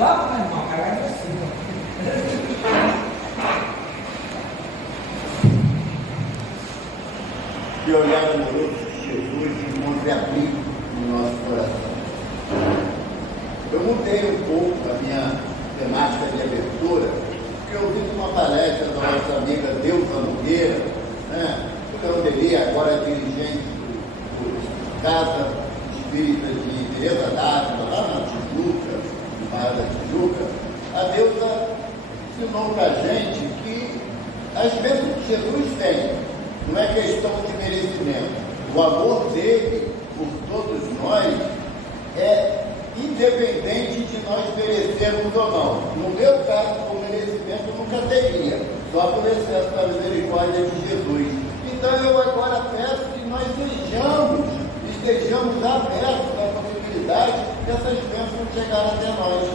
Lá vai, irmão, cara, é assim. Que olhar amoroso de Jesus encontre abrigo no nosso coração. Eu mudei um pouco a minha temática de abertura, porque eu vi uma palestra da nossa amiga Deusa Nogueira, né? Onde ele agora é dirigente do Casa Espírita de Teresa d'Ávila, lá na Tijuca, no bairro da Tijuca. A Deusa ensinou para a gente que as bênçãos que Jesus tem não é questão de merecimento. O amor dele por todos nós é independente de nós merecermos ou não. No meu caso, o merecimento nunca teria, só por excesso da misericórdia de Jesus. Então eu agora peço que nós estejamos abertos à possibilidade que essas bênçãos chegarem até nós.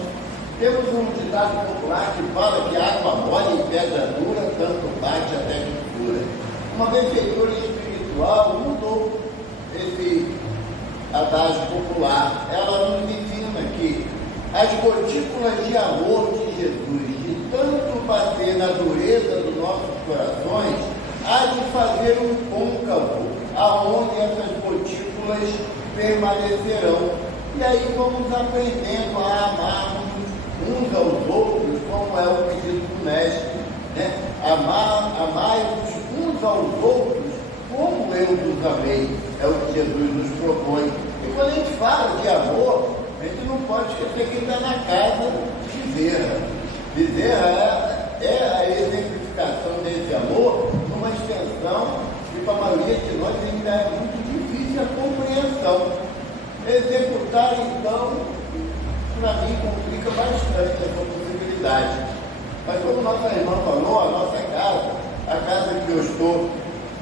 Temos um ditado popular que fala que água mole e pedra dura, tanto bate até que fura. Uma benfeitora espiritual mudou esse adágio popular. Ela nos ensina que as gotículas de amor de Jesus, de tanto bater na dureza dos nossos corações, há de fazer um côncavo, aonde essas gotículas permanecerão. E aí vamos aprendendo a amarmos uns aos outros, como é o pedido do Mestre, né? Amai-vos uns aos outros como eu vos amei, é o que Jesus nos propõe. E quando a gente fala de amor, a gente não pode esquecer que está na casa de Bezerra. Bezerra é a exemplificação desse amor numa extensão que para a maioria de nós ainda é muito difícil a compreensão. Executar, então, para mim, complica bastante essa possibilidade. Mas como nossa irmã falou, a nossa casa, a casa que eu estou,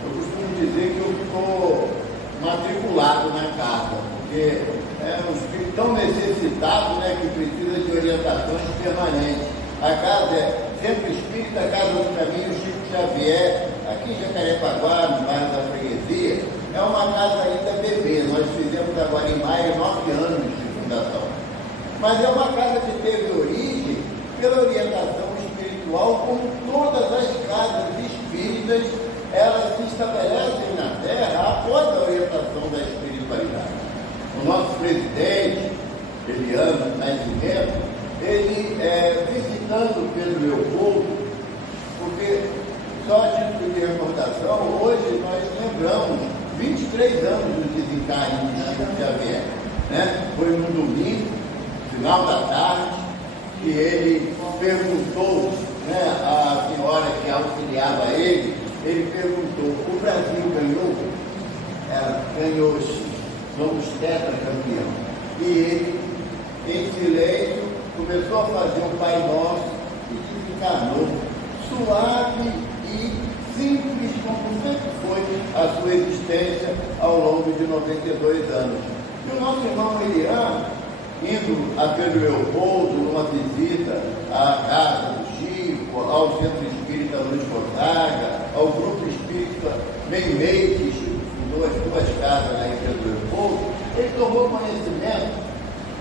eu costumo dizer que eu estou matriculado na casa, porque é um espírito tão necessitado, né, que precisa de orientações permanentes. A casa é Centro Espírita, Casa do Caminho Chico Xavier, aqui em Jacarepaguá, no bairro da Freguesia. É uma casa ainda bebê, nós fizemos agora em maio 9 anos de fundação. Mas é uma casa que teve origem pela orientação espiritual, como todas as casas espíritas, elas se estabelecem na Terra após a orientação da espiritualidade. O nosso presidente, Eliano Nascimento, ele visitando Pedro Leopoldo, porque só a título de recordação, hoje nós lembramos 23 anos do desencarne de Chico Xavier, né? Foi no domingo, final da tarde, que ele perguntou, né, à senhora que auxiliava ele perguntou: o Brasil ganhou? Ganhou, somos tetracampeão. E ele, em silêncio, começou a fazer o Pai Nosso e desencarnou, suave e simples, como sempre foi a sua existência ao longo de 92 anos. E o nosso irmão Eliano, indo a Pedro Leopoldo numa visita à casa do Chico, ao Centro Espírita Luiz Gonzaga, ao Grupo Espírita Meimei, que Chico fundou as duas casas lá em Pedro Leopoldo, ele tomou conhecimento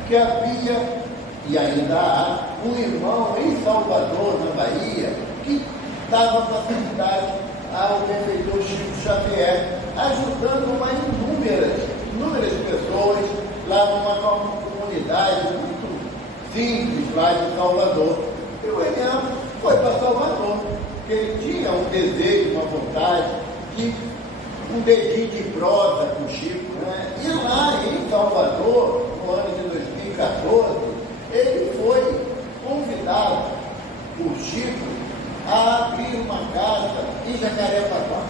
que havia, e ainda há, um irmão em Salvador, na Bahia, que dava facilidade ao benfeitor Chico Xavier, ajudando inúmeras pessoas lá numa comunidade muito simples lá de Salvador. E o Eliano foi para Salvador, porque ele tinha um desejo, uma vontade, um dedinho de prosa com o Chico, né? E lá em Salvador, no ano de 2014, ele foi convidado por Chico a abrir uma casa em Jacarepaguá.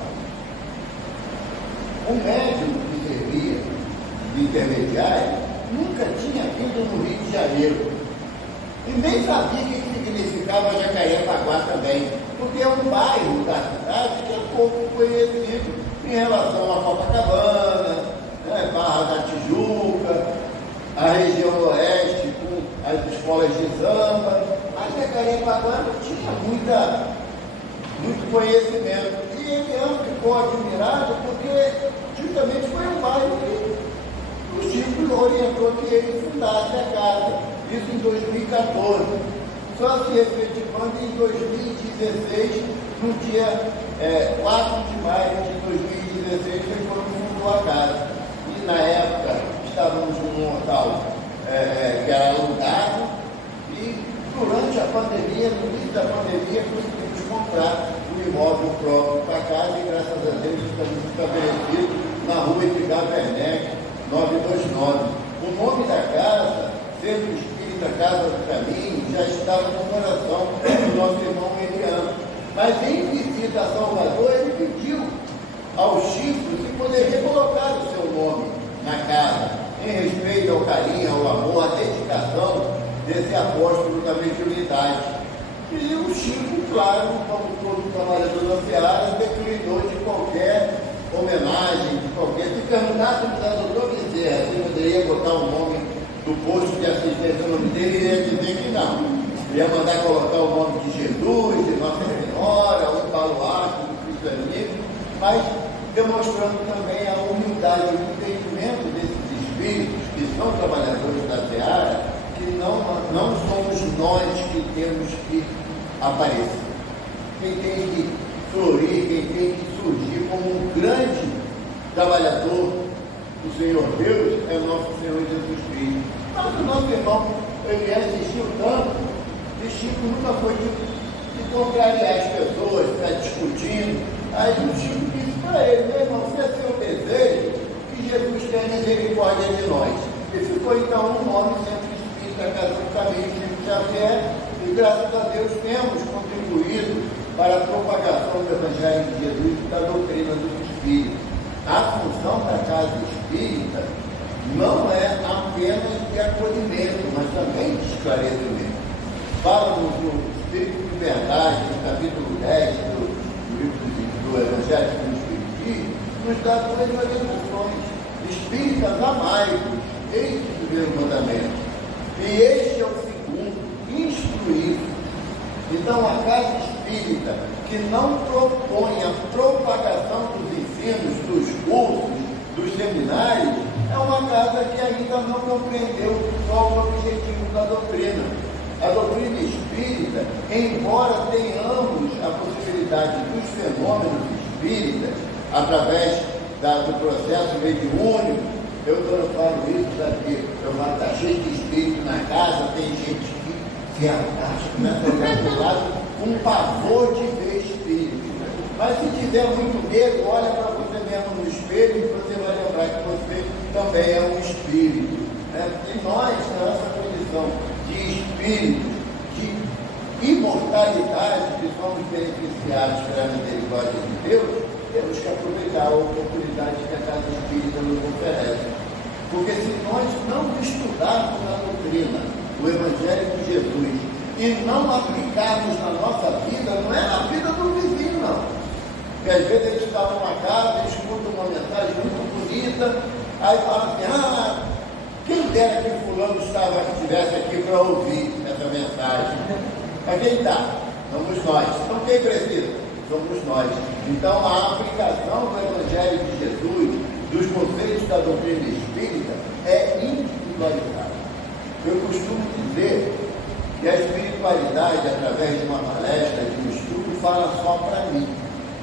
O médium que servia de intermediário nunca tinha vindo no Rio de Janeiro e nem sabia o que significava Jacarepaguá também, porque é um bairro da cidade que é pouco conhecido em relação a Copacabana, né, Barra da Tijuca, a região oeste com as escolas de samba. Mas Jacarepaguá não tinha muito conhecimento. E ele ficou admirado porque justamente foi um bairro que o Chico orientou que ele fundasse a casa. Isso em 2014. Só se efetivando em 2016, no dia 4 de maio de 2016, foi quando fundou a casa. E na época estávamos num local que era alugado, e durante a pandemia, no início da pandemia, conseguimos comprar um imóvel próprio para casa e graças a Deus estamos estabelecidos na rua Edgar Werneck, 929. O nome da casa, Centro Espírita Casa do Caminho, já estava no coração do nosso irmão Eliano. Mas em visita a Salvador, ele pediu ao Chico se poderia colocar o seu nome na casa, em respeito ao carinho, ao amor, à dedicação desse apóstolo da mediunidade. E o Chico, claro, como todo trabalhador da Seara, declinou de qualquer homenagem, de qualquer... Se perguntássemos a doutor Bezerra se poderia botar o nome do posto de assistência no nome dele, ele ia dizer que não. Ele ia mandar colocar o nome de Jesus, de Nossa Senhora, o baluarte do cristianismo, mas demonstrando também a humildade e o entendimento desses espíritos que são trabalhadores da Seara, que não somos nós que temos que aparecer. Quem tem que florir, quem tem que surgir como um grande trabalhador do Senhor Deus é o nosso Senhor Jesus Cristo. Mas o nosso irmão, ele insistiu tanto, que Chico nunca foi de contrariar as pessoas, ficar discutindo. Aí o Chico disse para ele: meu irmão, se é seu desejo, que Jesus tenha misericórdia de nós. E ficou então um nome Centro Espírita Casa do Caminho, Chico Xavier, e graças a Deus temos contribuído para a propagação do Evangelho de Jesus e da doutrina dos Espíritos. A função da Casa Espírita não é apenas de acolhimento, mas também de esclarecimento. Fala-nos no Espírito de Verdade, no capítulo 10 do Evangelho do Espiritismo, nos dá duas orientações. Espíritas amai-vos, eis o primeiro mandamento. E este é o segundo, instruí-vos. Então, a Casa Espírita, que não propõe a propagação dos ensinos, dos cursos, dos seminários, é uma casa que ainda não compreendeu qual é o objetivo da doutrina. A doutrina espírita, embora tenhamos a possibilidade dos fenômenos espíritas, através do processo mediúnico, eu falo isso, sabe? Eu falo, está cheio de espírito na casa, tem gente que se agacha, começa a olhar para o lado com pavor de ver espírito. Mas se tiver muito medo, olha para você mesmo no espelho e você vai lembrar que você também é um espírito. E nós, na nossa condição de espíritos, de imortalidade, que somos beneficiados pela misericórdia de Deus, temos que aproveitar a oportunidade que a Casa Espírita nos oferece. Porque se nós não estudarmos a doutrina, o Evangelho de Jesus, e não aplicarmos na nossa vida, não é na vida do vizinho, não. Porque às vezes eles estão numa casa, escutam uma mensagem muito bonita, aí falam assim: quem dera que fulano estivesse aqui para ouvir essa mensagem. Mas quem está? Somos nós. Então quem precisa? Somos nós. Então a aplicação do Evangelho de Jesus, dos conceitos da doutrina espírita, é individualizada. Eu costumo dizer que a espiritualidade, através de uma palestra, de um estudo, fala só para mim.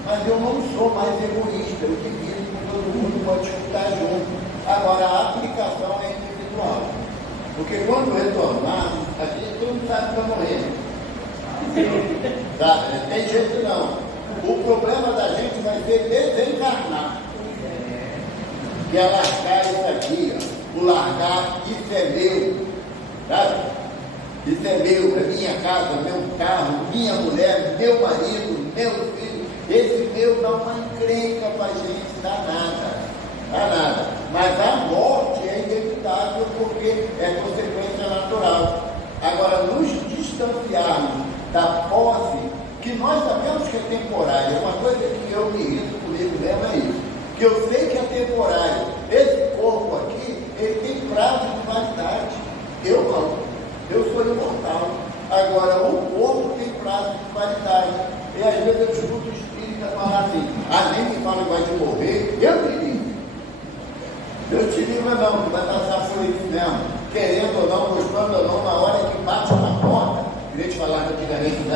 Mas eu não sou mais egoísta, eu divido com todo mundo, pode escutar junto. Agora, a aplicação é individual. Porque quando retornarmos, aqui todo mundo sabe que eu morrer. Tá? Tem jeito não. O problema da gente vai ser desencarnar. Que é largar isso aqui, ó. O largar, isso é meu. Sabe? Isso é meu, é minha casa, meu carro, minha mulher, meu marido, meu filho. Esse meu dá uma encrenca para a gente, dá nada. Mas a morte é inevitável porque é consequência natural. Agora, nos distanciarmos da posse, que nós sabemos que é temporária, uma coisa que eu me irrito comigo mesmo é isso, que eu sei que é temporário. Esse corpo aqui, ele tem prazo de validade. Eu não. Eu sou imortal. Agora, o corpo tem prazo de validade. E às vezes eu escuto o espírita falar assim: nem me fala que vai te morrer, eu te livro. Eu te livro não, que vai passar por isso mesmo. Querendo ou não, gostando ou não, na hora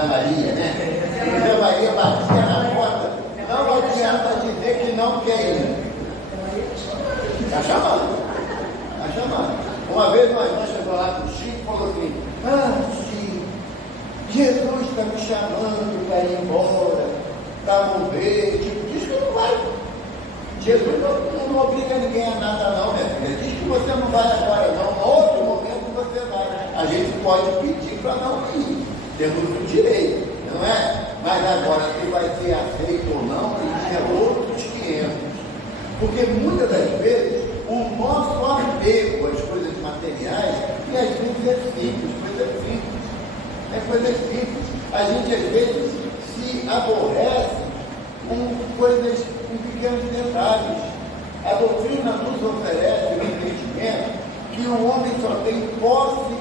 Zé Maria, né? O Zé Maria batia na porta, não adianta dizer que não quer ir. Está chamando. Está chamando. Uma vez uma irmã chegou lá com o Chico e falou assim: Chico, Jesus está me chamando para ir embora, para morrer. Tipo, diz que não vai. Jesus não obriga ninguém a nada, não, né? Ele diz que você não vai agora, não. No outro momento você vai. A gente pode pedir para não ir. Temos o direito, não é? Mas agora, se vai ser aceito ou não, isso é outros 500. Porque muitas das vezes, o nosso apego às coisas materiais, e às vezes é simples, coisas simples. A gente, às vezes, se aborrece com pequenos detalhes. A doutrina nos oferece o entendimento que o homem só tem posse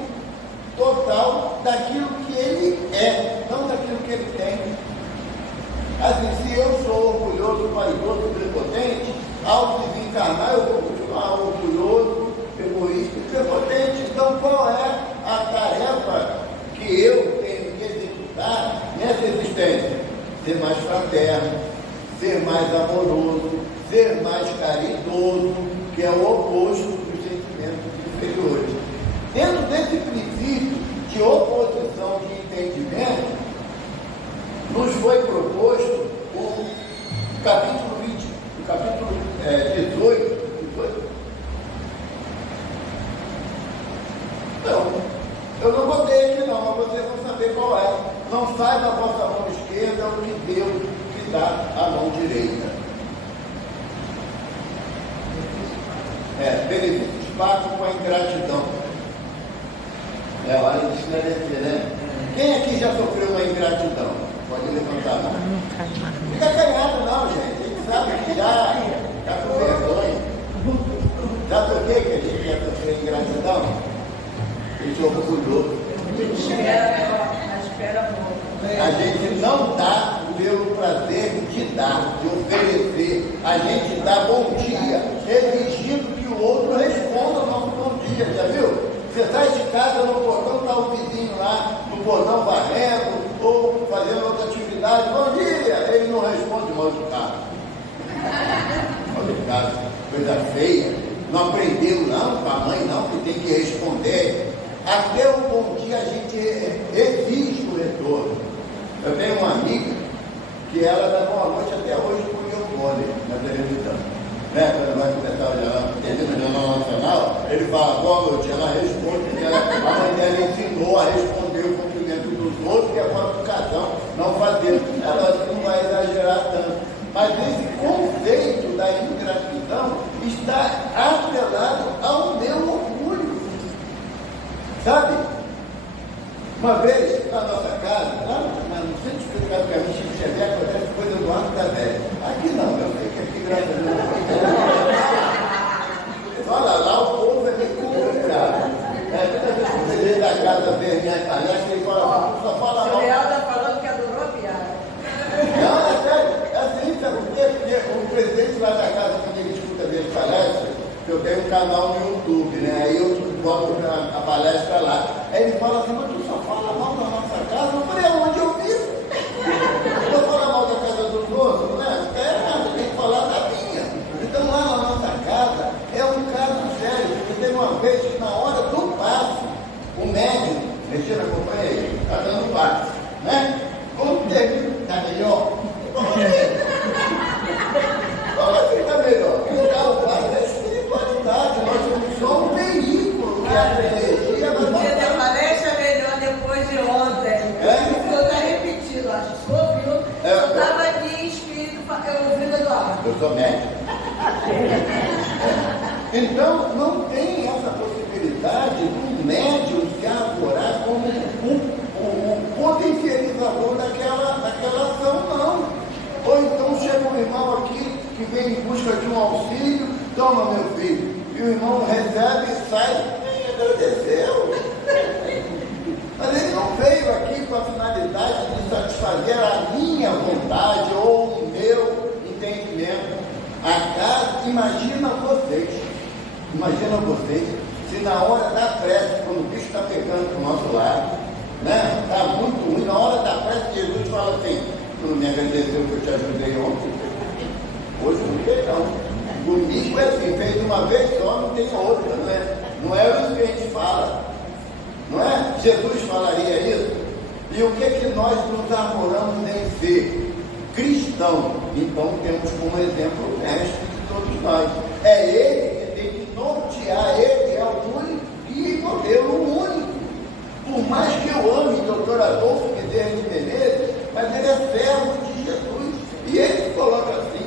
total daquilo que ele é, não daquilo que ele tem. Assim, se eu sou orgulhoso, vaidoso, prepotente, ao desencarnar eu vou continuar orgulhoso, egoísta e prepotente. Então, qual é a tarefa que eu tenho que executar nessa existência? Ser mais fraterno, ser mais amoroso, ser mais caridoso, que é o oposto dos sentimentos inferiores. Dentro desse princípio de oposição de entendimento, nos foi proposto o capítulo 20, o capítulo 18. Não, eu não botei aqui não, mas vocês vão saber qual é. Não sai da vossa mão esquerda o que Deus te dá à mão direita. Benefícios pagos com a ingratidão. É hora de esclarecer, né? Quem aqui já sofreu uma ingratidão? Pode levantar a mão. Não fica acanhado não, gente. A gente sabe que já com vergonha. Já toquei que a gente já sofreu ingratidão? A gente orgulhou. A gente não dá pelo prazer de dar, de oferecer. A gente dá bom dia, exigindo que o outro responda ao nosso bom dia, já viu? Você sai de casa, no portão está o vizinho lá, no portão varrendo, ou fazendo outra atividade, bom dia, ele não responde, mal educado. Mal educado, coisa feia. Não aprendeu não, com a mãe não, que tem que responder. Até o bom dia a gente exige o retorno. Eu tenho uma amiga que ela dá boa noite até hoje com o Leopoldo na televisão. Quando vai começar o Jornal Nacional, ele fala boa noite, ela responde, a mãe dela ensinou a responder o cumprimento dos outros, que é uma educação, não fazer. Ela não vai exagerar tanto. Mas esse conceito da ingratidão está atrelado ao meu orgulho. Sabe? Uma vez, na nossa casa, lá no centro espiritual do caminho, Chico Xavier, acontece coisa do ano da velha. Aqui não, eu sei que aqui, graças a Deus. Fala lá, o povo é meio complicado. Toda vez que você vem da casa ver minha palestra, ele fala, só fala mal. O Leal está falando que adorou a piada. Não, é sério. É assim, sabe por quê? Porque o presidente lá da casa, quando ele escuta minhas palestras, eu tenho um canal no YouTube, né? Aí eu boto a palestra lá. Aí ele fala assim, mas tu só fala mal da nossa casa? Eu falei, aonde eu vivo? Eu vou falar mal da casa dos outros, né? Não é nada, tem que falar da minha. Então lá na nossa casa é um caso sério, porque teve uma vez que na hora do passe, o médium, Regina, acompanha aí, está dando passe, né? Como teve, está melhor? Como assim está melhor? Porque o passe é espiritualidade, nós somos só um veículo que a energia vai o dia da palestra é melhor depois de ontem. Eu estou repetindo, acho que você ouviu. Eu estava aqui em espírito, ouvindo Eduardo. Eu sou médico. Então, não tem essa possibilidade do médium se avorar como um potencializador daquela ação, não. Ou então chega um irmão aqui que vem em busca de um auxílio, toma meu filho, e o irmão recebe e sai, nem agradeceu. Mas ele não veio aqui com a finalidade de satisfazer a minha vontade ou o meu entendimento. A casa, imagina vocês, se na hora da prece, quando o bicho está pegando para o nosso lado, né? Está muito ruim, na hora da prece, Jesus fala assim: não me agradeceu que eu te ajudei ontem? Hoje não tem não. Comigo é assim, fez uma vez só, não tem outra, não é? Não é isso que a gente fala, não é? Jesus falaria isso. E o que é que nós nos armoramos em ser? Cristão. Então temos como exemplo o mestre de todos nós. É ele que tem que nortear, ele é o único guia e modelo, o único. Por mais que eu ame o doutor Adolfo Bezerra de Menezes, mas ele é servo de Jesus. E ele se coloca assim.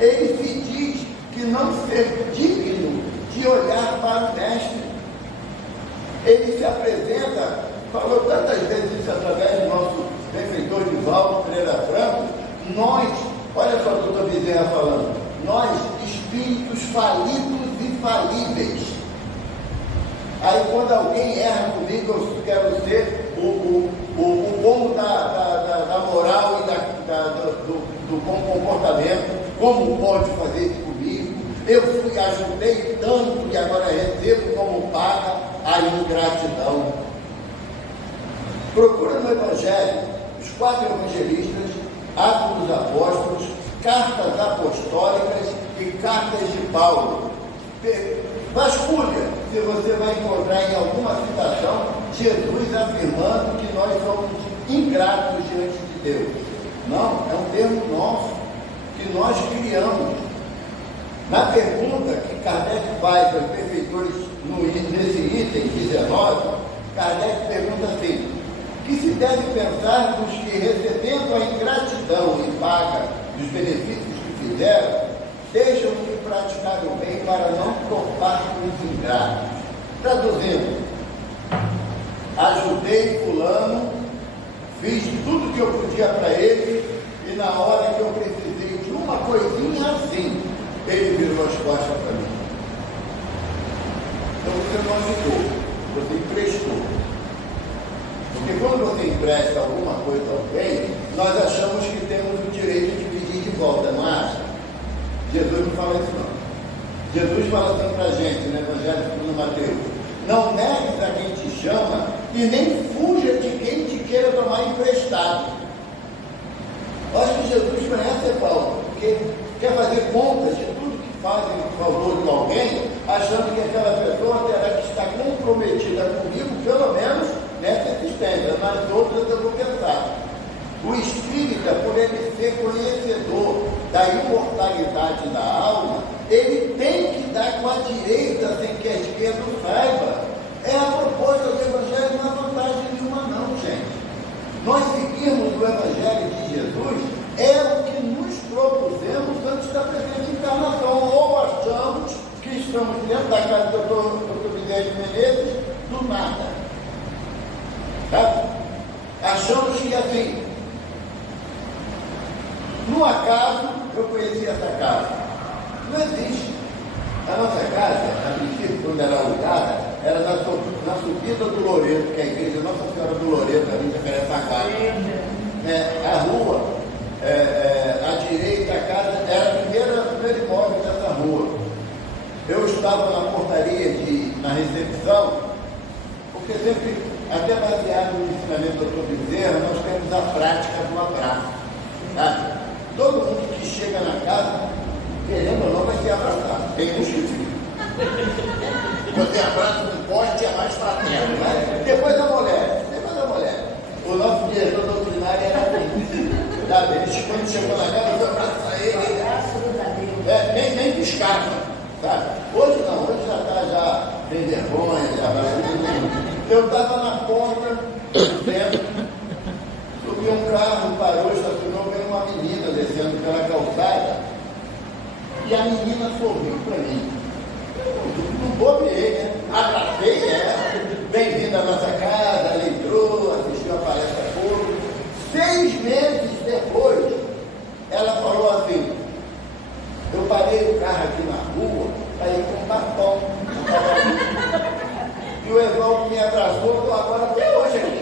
Ele se diz que não ser digno de olhar para o mestre. Ele se apresenta, falou tantas vezes isso através do nosso benfeitor Divaldo Pereira Franco. Nós, olha só o doutor Bezerra falando, nós, espíritos falidos e falíveis. Aí quando alguém erra comigo, eu quero ser o bom da moral e do bom comportamento. Como pode fazer isso comigo? Eu ajudei tanto e agora recebo como paga a ingratidão. Procura no Evangelho, os 4 evangelistas, Atos dos Apóstolos, cartas apostólicas e cartas de Paulo. Vasculha se você vai encontrar em alguma citação Jesus afirmando que nós somos ingratos diante de Deus. Não, é um termo nosso, que nós criamos. Na pergunta que Kardec faz aos benfeitores nesse item 19, Kardec pergunta assim: que se deve pensar dos que, recebendo a ingratidão e paga dos benefícios que fizeram, deixam de praticar o bem para não topar com os ingratos? Traduzindo, ajudei fulano, fiz tudo que eu podia para ele, e na hora que eu precisei de uma coisinha assim, ele virou as costas para mim. Então você não ajudou, você emprestou. Porque quando você empresta alguma coisa a alguém, nós achamos que temos o direito de pedir de volta, não acha? Jesus não fala isso não. Jesus fala assim para a gente, no Evangelho segundo Mateus: não negues a quem te chama e nem fuja de quem te queira tomar emprestado. Eu acho que Jesus conhece Paulo, porque quer fazer contas de tudo que fazem em favor de alguém, achando que aquela pessoa terá que estar comprometida comigo, pelo menos nessa existência. Nas outras eu vou pensar. O espírita, por ele ser conhecedor da imortalidade da alma, ele tem que dar com a direita sem que a esquerda saiba. É a proposta do Evangelho, não é vantagem nenhuma não, gente. Nós seguirmos o Evangelho de Jesus é o que nos propusemos antes da presente encarnação, ou achamos que estamos dentro da casa do Dr. Bezerra de Menezes do nada. Tá? Achamos que assim, no acaso, eu conheci essa casa. Não existe. A nossa casa, a princípio, quando era alugada, era na subida do Loreto, que é a igreja Nossa Senhora do Loreto, ali da Jacarepaguá. A rua, à direita, a casa, era o primeiro imóvel dessa rua. Eu estava na portaria, na recepção, porque sempre, até baseado no ensinamento do Dr. Bezerra, nós temos a prática do abraço. Tá? Todo mundo que chega na casa, querendo ou não, vai se abraçar. Tem um chifre. Você abraça um poste, é mais fraterno, né? Depois a mulher. O nosso diretor doutrinário era assim. Sabe? Ele, quando chegou na casa, eu abraçar ele. Nem piscava. Sabe? Hoje não, hoje já está tem vergonha, eu estava na porta do centro, subiu um carro, parou, estacionou, veio uma menina descendo pela calçada, e a menina sorriu para mim. Não bobeei, né? Abracei ela, bem-vinda à nossa casa, ela entrou, assistiu a palestra pública. 6 meses depois, ela falou assim: eu parei o carro aqui na rua para ir com batom. E o Evaldo me abraçou, estou agora até hoje aqui.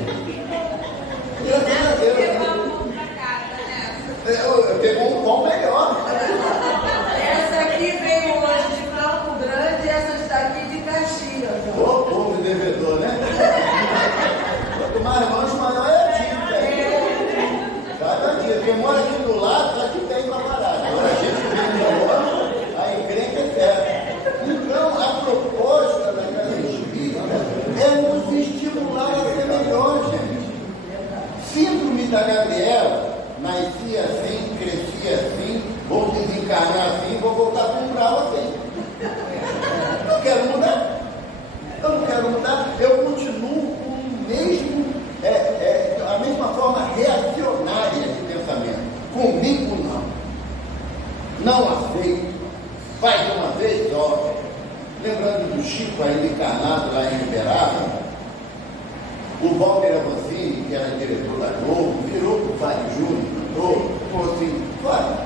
Graças a Deus. Eu pegou um pão melhor. Essa aqui veio hoje de Campo Grande, essa está aqui de Caxias. filhos da Gabriela, nasci assim, cresci assim, vou desencarnar assim, vou voltar para um grau assim. Não quero mudar. Eu não quero mudar. Eu continuo com o mesmo, a mesma forma reacionária de pensamento. Comigo não. Não aceito. Faz uma vez só. Lembrando do Chico ainda encarnado lá em Uberaba, o Walter Avancini, que era diretor da Globo, virou para o Fábio Júnior, falou assim: Fábio,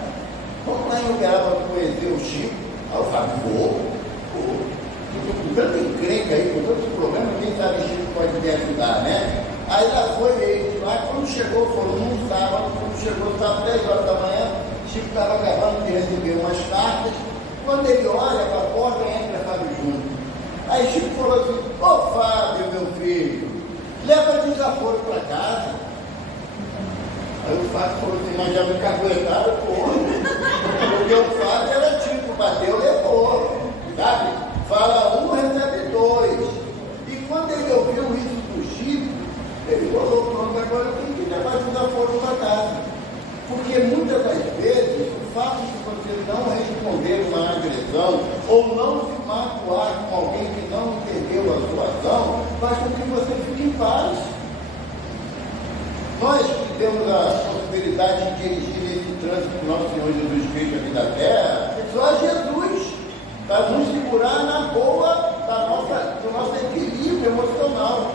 vamos lá em Uberaba para conhecer o Chico. Aí o Fábio vou. Com tanta encrenca aí, com tantos problemas, quem sabe o Chico pode me ajudar, né? Aí lá foi ele, lá quando chegou, foram num sábado, quando chegou sábado, 10 horas da manhã, o Chico estava acabando de receber umas cartas. Quando ele olha para a porta, entra Fábio Júnior. Aí Chico falou assim: ô Fábio, meu filho, leva desaforo para casa. Aí o Fábio falou assim: mas já me caguetaram, porra. Porque o Fábio era tipo, bateu, levou, sabe? Fala um, recebe dois. E quando ele ouviu isso do Chico, ele falou: pronto, agora eu tenho que levar desaforo para casa. Porque muitas das vezes, o fato de você não responder uma agressão ou não se magoar com alguém que não entendeu a sua ação, faz com que você fique em paz. Nós que temos a possibilidade de dirigir esse trânsito do nosso Senhor Jesus Cristo aqui da terra, só Jesus para nos segurar na boa do nosso equilíbrio emocional.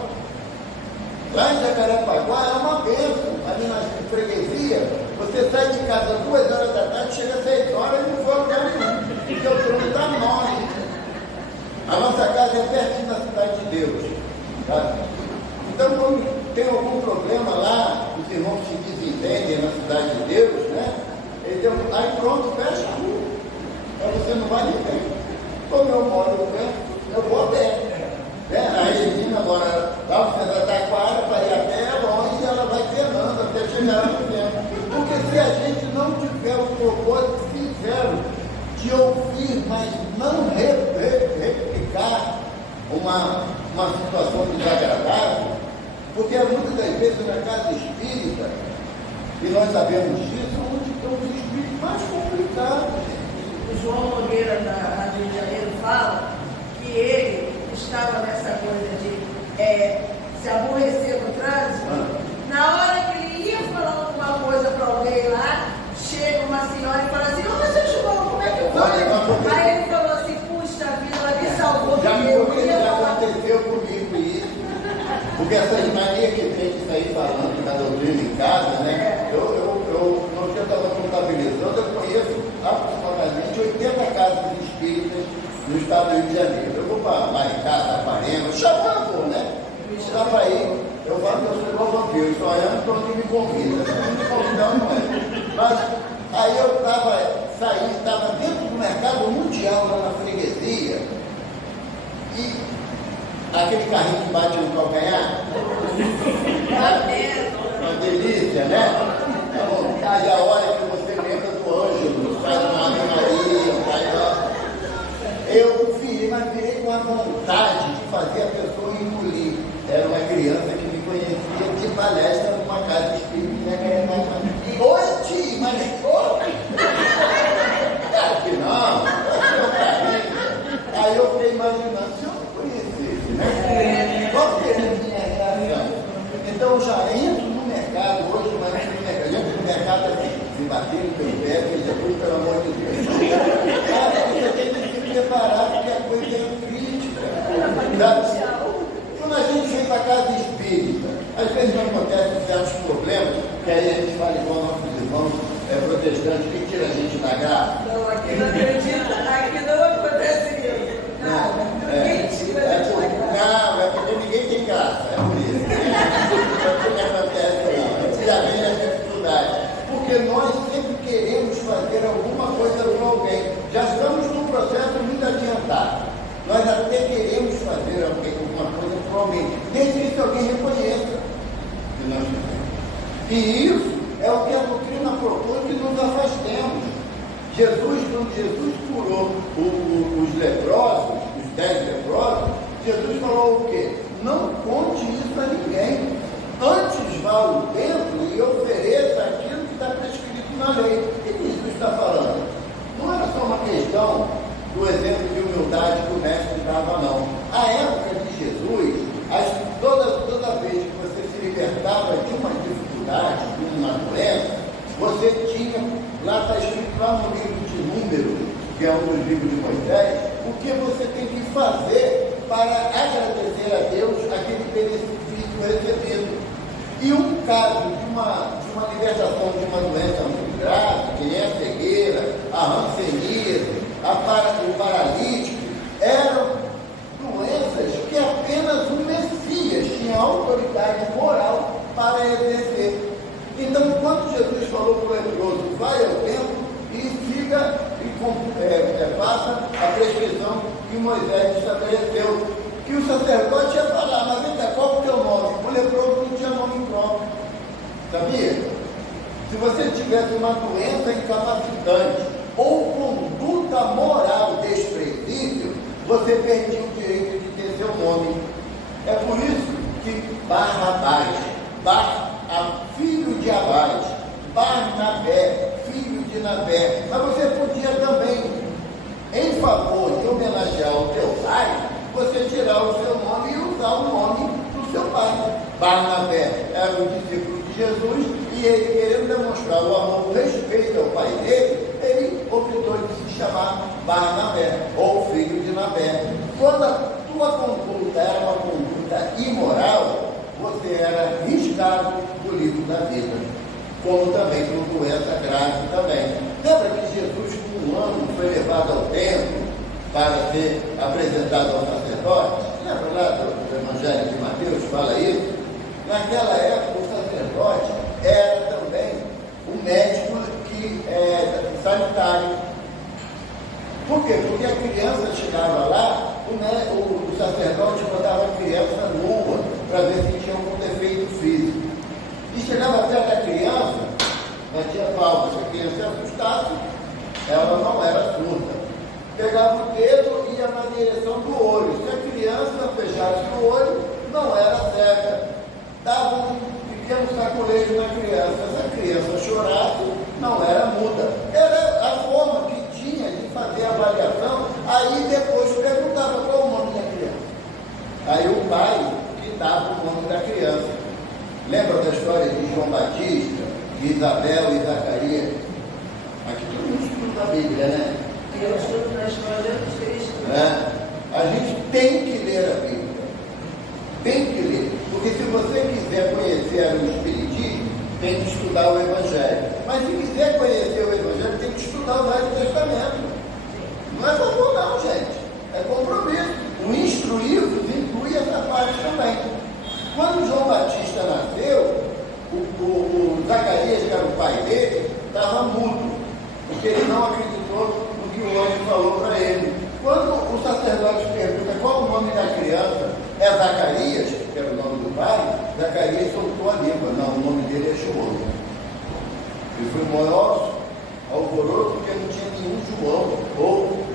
Lá em Jacarepaguá é uma bênção, ali na freguesia, você sai de casa 2 horas da tarde, chega às 6 horas e não foi lugar nenhum, porque o trânsito está enorme. A nossa casa é pertinho da cidade de Deus. Tá? Então, quando tem algum problema lá, os irmãos se desentendem na cidade de Deus, né? Aí pronto, fecha a rua. Aí você não vai ninguém. Como eu moro perto, eu vou a pé. A Regina agora, lá você vai estar Taquara, para ir a pé, é longe, e ela vai penando até chegar lá no tempo. Porque se a gente não tiver o propósito sincero de ouvir, mas não replicar uma situação desagradável, porque muitas das vezes na casa espírita, e nós sabemos disso, onde estão os espíritos mais complicados. O João Nogueira, da Rádio Rio de Janeiro, fala que ele estava nessa coisa de se aborrecer no trânsito. Na hora que ele ia falar alguma coisa para alguém lá, chega uma senhora e fala assim: ô, seu João, como é que foi? Aí ele falou assim: puxa vida, ela me salvou. Já aconteceu comigo isso, porque essas manias que tem que sair falando da doutrina em casa, né? No que eu estava contabilizando, eu conheço aproximadamente 80 casas espíritas no estado do Rio de Janeiro. Eu vou para Maricá, Saparema, chamando, né? Dá para ir. Eu falo que eu sou igual vampiro, só ando quando me convida. Não me convidar, não é. Mas aí eu estava dentro do mercado mundial, lá na freguesia, e aquele carrinho que bate no calcanhar, uma delícia, né? Então, aí a hora que você lembra do Ângelo, faz uma Ave Maria, eu virei com a vontade de fazer a pessoa engolir. Era uma criança que me conhecia de palestra numa casa espírita, né? Oi, tio, mas claro que não, aí eu fiquei imaginando, se eu não conhecesse, né? Qual seria a minha reação? Então eu já entro no mercado, hoje eu entro no mercado assim, se bater no teu pé, Jesus, pelo amor de Deus. Cara, você tem que se preparar, porque a coisa é crítica. Quando a gente vem para a casa espírita, às vezes não acontecem certos problemas, que aí a gente fala igual nossos irmãos protestantes, que tira a gente da graça. Não, aqui não acredita, aqui não acontece isso. Nada. Ninguém tira a gente da graça. Não, é porque ninguém tem graça, é por isso. É o que acontece não. Já vem essa dificuldade. Porque nós sempre queremos fazer alguma coisa com alguém. Já estamos num processo muito adiantado. Nós até queremos fazer alguma coisa para alguém, desde que alguém reconheça que nós fizemos. E isso é o que a doutrina propõe, que nos afastemos. Quando Jesus curou os leprosos, os 10 leprosos, Jesus falou o quê? Não conte isso a ninguém. Antes vá ao templo e tratava de uma dificuldade, de uma doença, você tinha, lá está escrito lá no livro de Números, que é um dos livros de Moisés, o que você tem que fazer para agradecer a Deus aquele benefício recebido. E um caso de uma libertação de uma doença muito grave, que é a cegueira, a hanseníase, o paralítico, eram doenças que apenas o Messias tinha autoridade moral para exercer. Então, quando Jesus falou para o leproso, vai ao templo e siga e faça a prescrição que Moisés estabeleceu, que o sacerdote ia falar, mas vem cá, qual é o teu nome? O leproso não tinha nome próprio, sabia? Se você tivesse uma doença incapacitante ou conduta moral desprezível, você perdia o direito de ter seu nome. É por isso que Barrabás, filho de Abás, Barnabé, filho de Nabé, mas você podia também, em favor de homenagear o teu pai, você tirar o seu nome e usar o nome do seu pai. Barnabé era um discípulo de Jesus e ele, querendo demonstrar o amor, o respeito ao pai dele, ele optou de se chamar Barnabé, ou filho de Nabé. Quando a tua conduta era uma conduta imoral, você era riscado do livro da vida, como também com doença grave também. Lembra que Jesus, com um ano, foi levado ao templo para ser apresentado ao sacerdote? Lembra lá do Evangelho de Mateus, fala isso? Naquela época, o sacerdote era também o médico sanitário. Por quê? Porque a criança chegava lá, o sacerdote mandava a criança nua para ver se tinha algum defeito físico. E chegava perto da criança, batia palma. Se a criança se assustasse, ela não era surda. Pegava o dedo e ia na direção do olho. Se a criança fechasse o olho, não era cega. Dava um pequeno sacolejo na criança. Se a criança chorasse, não era muda. Era a forma que tinha de fazer a avaliação. Aí depois perguntava qual o nome da criança. Aí o pai que dava o nome da criança. Lembra da história de João Batista, de Isabel e Zacarias? Aqui todo mundo estuda a Bíblia, né? Eu estudo na história de Cristo. A gente tem que ler a Bíblia. Tem que ler. Porque se você quiser conhecer o Espiritismo, tem que estudar o Evangelho. Mas se quiser conhecer o Evangelho, tem que estudar o Velho Testamento. Não é favor não, gente. É compromisso. O instruí-vos inclui essa parte também. Quando João Batista nasceu, o Zacarias, que era o pai dele, estava mudo, porque ele não acreditou no que o anjo falou para ele. Quando o sacerdote pergunta qual o nome da criança, é Zacarias, que era o nome do pai, Zacarias soltou a língua. Não, o nome dele é João. E foi o maior alvoroço porque não tinha nenhum João, ou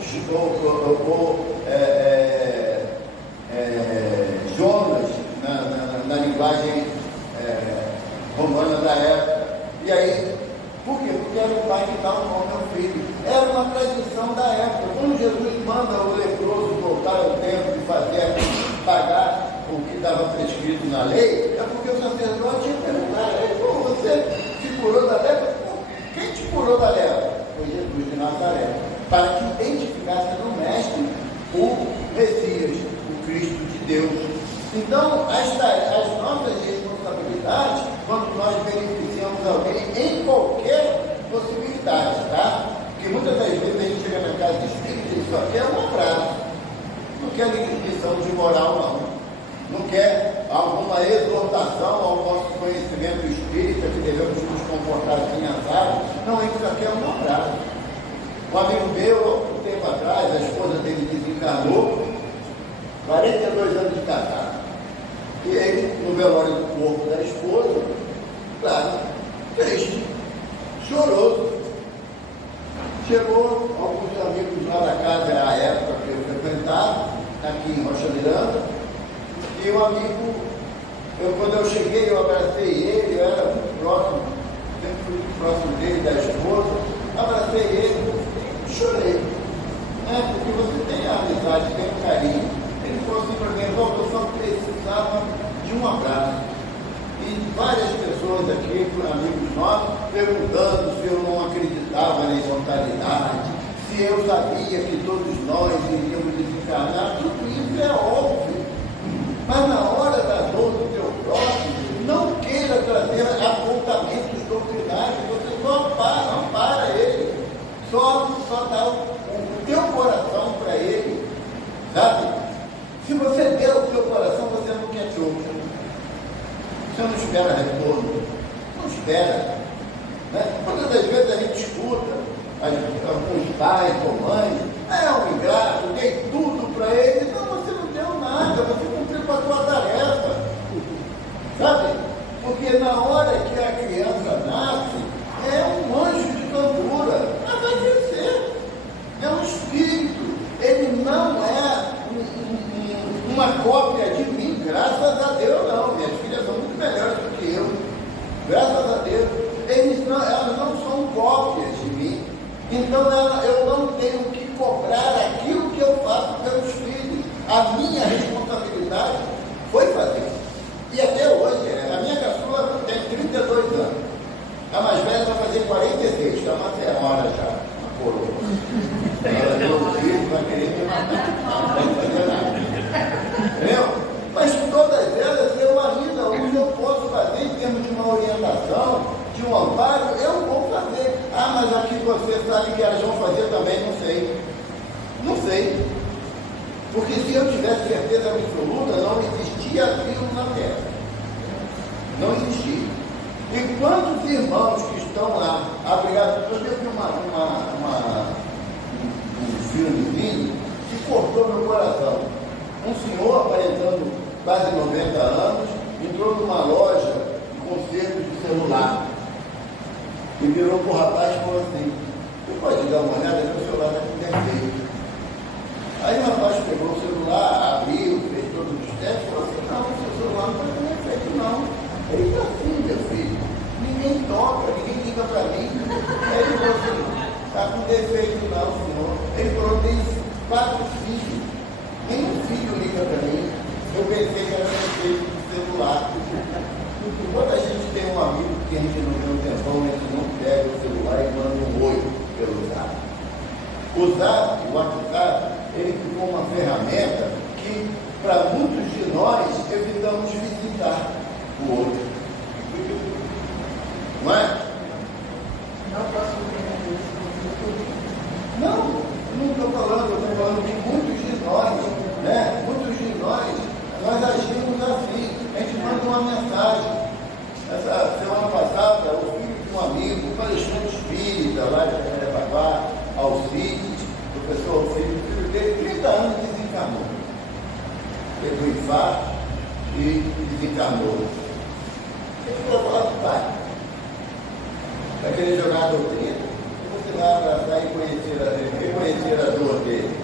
Jonas, na linguagem romana da época. E aí, por quê? Porque era o pai que dá o nome ao filho. Era uma tradição da época. Quando Jesus manda o leproso voltar ao templo e pagar o que estava prescrito na lei, é porque o sacerdote ia perguntar a ele: pô, você se curou da lepra? Quem te curou da lepra? Foi Jesus de Nazaré. Para que identificasse no mestre o Messias, o Cristo de Deus. Então, as nossas responsabilidades, quando nós beneficiamos alguém em qualquer possibilidade, tá? Porque muitas das vezes a gente chega na casa espírita e só quer um abraço. Não quer lição de moral, não quer alguma exortação ao nosso conhecimento espírita, que devemos nos comportar assim assado. Não, a gente só quer um abraço. Um amigo meu, um tempo atrás, a esposa dele desencarnou, 42 anos de casado. E ele, no velório do corpo da esposa, claro, triste, chorou. Chegou alguns amigos lá da casa, à época que eu frequentava, aqui em Rocha Miranda, e um amigo, quando eu cheguei, eu abracei ele, eu era muito próximo, sempre fui muito próximo dele, da esposa, abracei ele, chorei, né? Porque você tem a amizade, tem o carinho. Ele falou assim para mim: eu só precisava de um abraço. E e várias pessoas aqui, amigos nossos, perguntando se eu não acreditava na imortalidade, se eu sabia que todos nós iríamos desencarnar. Tudo isso é óbvio. Mas na hora da dor do teu próximo, não queira trazer apontamentos doutrinários, você só ampara ele, só dá o teu coração para ele, sabe? Se você der o teu coração, você não quer troco. Você não espera retorno, não espera. Né? Muitas das vezes a gente escuta alguns pais ou mães, é um ingrato, dei tudo para ele. Não, você não deu nada, você cumpriu com a tua tarefa. Sabe? Porque na hora que a criança nasce, é um anjo de candura, mas vai crescer. É um espírito. Ele não é uma cópia de mim, graças a Deus não. Minhas filhas são muito melhores do que eu. Graças a Deus. Elas não são cópias de mim. Então eu não tenho que cobrar aquilo que eu faço pelos filhos. A minha responsabilidade foi fazer. E até hoje, a minha caçula tem 32 anos. A mais velha vai fazer 46, está uma senhora já, uma coroa. Ela deu o filho, vai querer me matar. Não vai fazer nada. Entendeu? Mas todas elas, eu ainda, o que eu posso fazer em termos de uma orientação, de um amparo, eu vou fazer. Ah, mas aqui você sabe que elas vão fazer também, não sei. Não sei. Porque se eu tivesse certeza absoluta, não existia aquilo na Terra. Não existia. E quantos irmãos que estão lá, abrigados, eu vi um filmezinho que cortou meu coração. Um senhor, aparentando quase 90 anos, entrou numa loja de conserto de celular e virou para o rapaz e falou assim: você pode dar uma olhada, meu celular está com defeito. Aí o rapaz pegou o celular, abriu, fez todos os testes e falou assim: não, o seu celular não está com defeito não. Ele está assim, meu filho. Ninguém toca, ninguém liga para mim. Aí ele falou assim: está com defeito não, senhor. Ele falou: tem 4 filhos. Nenhum filho liga para mim. Eu pensei que era defeito do celular. Quando a gente tem um amigo que a gente não tem um tempão, a gente não pega o celular e manda um oi pelo zap. O WhatsApp, ele ficou uma ferramenta que, para muitos de nós, evitamos visitar o outro. Não é? Não posso ver isso. Não estou falando, eu estou falando que muitos de nós, né? Muitos de nós agimos assim. A gente manda uma mensagem. Essa semana passada, o filho de um amigo, um palestrante espírita, lá de Jacarepaguá, Alcides, o professor Alcides, o filho dele, 30 anos, desencarnou. Teve um infarto e desencarnou. Ele falou para o pai: vai querer jogar a doutrina? Você vai abraçar e reconhecer a dor dele.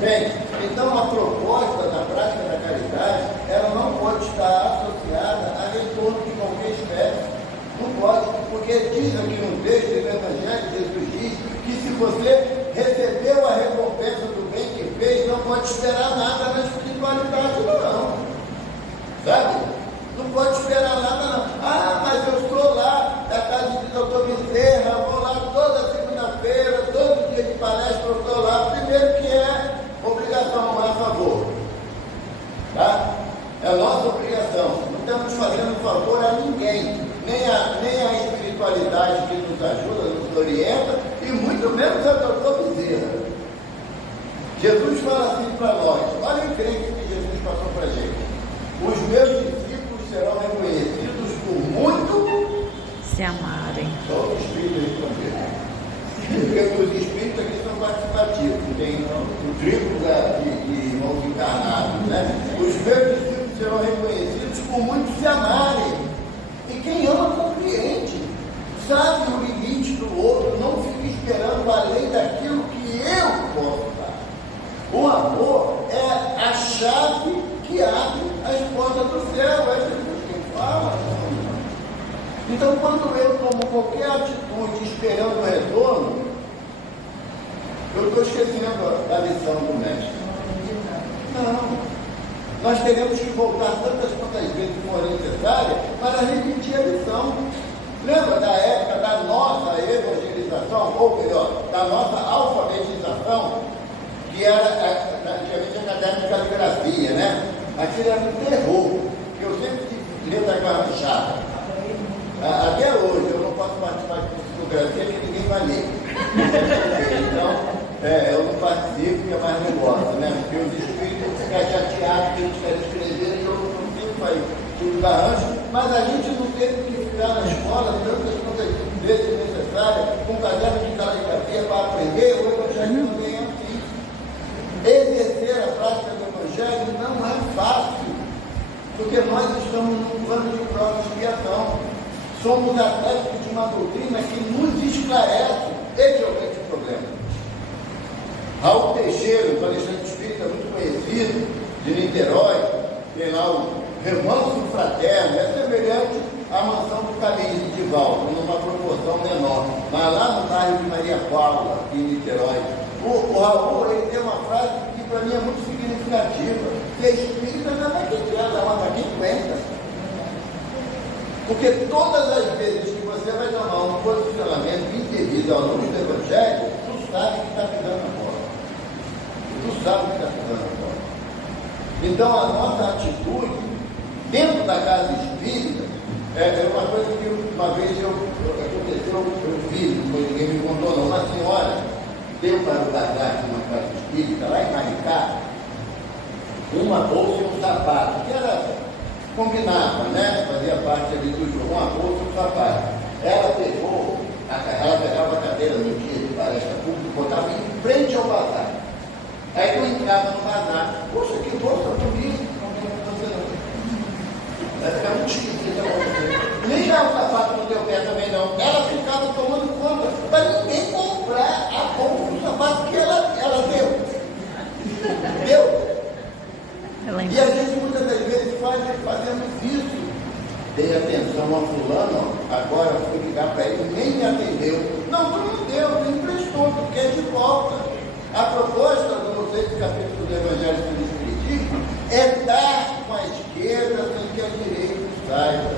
Bem, então a proposta da prática da caridade, ela não pode estar associada a retorno de qualquer espécie. Não pode, porque diz aqui no texto do Evangelho, Jesus diz que se você recebeu a recompensa do bem que fez, não pode esperar nada na espiritualidade, não. Sabe? Não pode esperar nada, não. Ah, mas eu estou lá na casa de doutor Bezerra, vou lá toda segunda-feira, todo dia de palestra eu estou lá. Primeiro que é obrigação, não é favor. Tá? É a nossa obrigação. Não estamos fazendo favor a ninguém. Nem a espiritualidade que nos ajuda, nos orienta, e muito menos a doutor Bezerra. Jesus fala assim para nós: olha o crente que Jesus passou para a gente. Os meus discípulos serão reconhecidos por muito se amarem. Só os espíritos responderam. Porque os espíritos aqui são participativos, tem o triplo de irmãos encarnados, né? Os meus discípulos serão reconhecidos por muito se amarem. E quem ama compreende, sabe o limite do outro, não fica esperando além daquilo que eu posso dar. O amor é a chave que abre as portas do céu, é Jesus quem fala. Então, quando eu tomo qualquer atitude esperando o retorno, eu estou esquecendo a lição do mestre. Não. Nós teremos que voltar tantas quantas vezes forem necessárias Lembra da época da nossa evangelização, ou melhor, da nossa alfabetização, que era antigamente a caderno de caligrafia, né? Aquilo era um terror, que eu sempre tive letra chata. Até hoje, eu não posso participar de psicografia que ninguém vai ler. Então, eu não participo, porque é mais negócio, né? Porque os espíritos ficam chateados que eles querem escrever e eu não consigo fazer tudo arranjo, mas a gente não teve que ficar na escola tantas vezes necessárias, com um caderno de caligrafia para aprender. O Evangelho também é assim. Exercer a prática do Evangelho não é fácil, porque nós estamos num plano de prova e expiação. Somos adeptos de uma doutrina que nos esclarece. Esse é o grande problema. Raul Teixeira, um palestrante espírita muito conhecido, de Niterói, tem lá o Remanso Fraterno, é semelhante à mansão do Cabide de Divaldo, numa proporção menor, mas lá no bairro de Maria Paula, aqui em Niterói. O Raul, ele tem uma frase que para mim é muito significativa: ser espírita não é quem anda, mas é quem aguenta. Porque todas as vezes que você vai tomar um posicionamento indevido à luz do Evangelho, tu sabe que está pisando a bola. Tu sabe que está pisando a bola. Então a nossa atitude dentro da casa espírita é uma coisa que uma vez aconteceu, eu vi, ninguém me contou não. Uma senhora deu para o casar de uma casa espírita, lá em Maricá, uma bolsa e um sapato, que era, combinava, né? Fazia parte ali do jogo, uma bolsa e um sapato. Ela pegava a cadeira no dia de palestra pública, botava em frente ao bazar. Aí eu entrava no bazar. Poxa, que bolsa bonita! Vai ficar muito esquisita para você. Nem já o sapato no teu pé também não. Ela ficava tomando conta para ninguém comprar a bolsa do sapato que ela deu. Deu? E a gente muitas das vezes fazemos isso. Dei atenção a fulano, agora eu fui ligar para ele, nem me atendeu. Não, tu não deu, tu emprestou, tu quer de volta. A proposta do 6º capítulo do Evangelho do Espiritismo é dar com a esquerda sem que a direita saiba.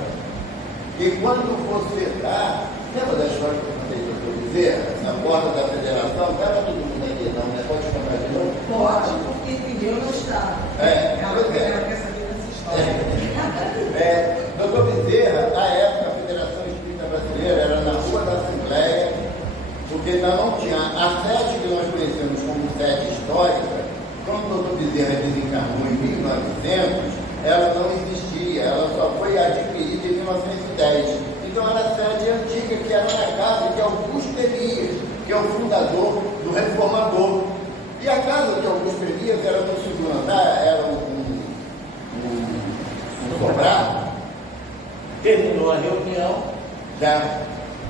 E quando você dá, lembra da história que eu contei para eu dizer? Na porta da federação, estava todo mundo aqui, não, né? Pode contar de novo? Pode, porque entendeu não está. Ela quer saber dessa história. Doutor Bezerra, na época, a Federação Espírita Brasileira era na Rua da Assembleia, porque ainda não tinha a sede que nós conhecemos como sede histórica. Quando o doutor Bezerra desencarnou em 1900, ela não existia, ela só foi adquirida em 1910. Então era a sede antiga, que era na casa de Augusto Elias, que é o fundador do Reformador. E a casa de Augusto Elias era no segundo andar, era um sobrado. Terminou a reunião, já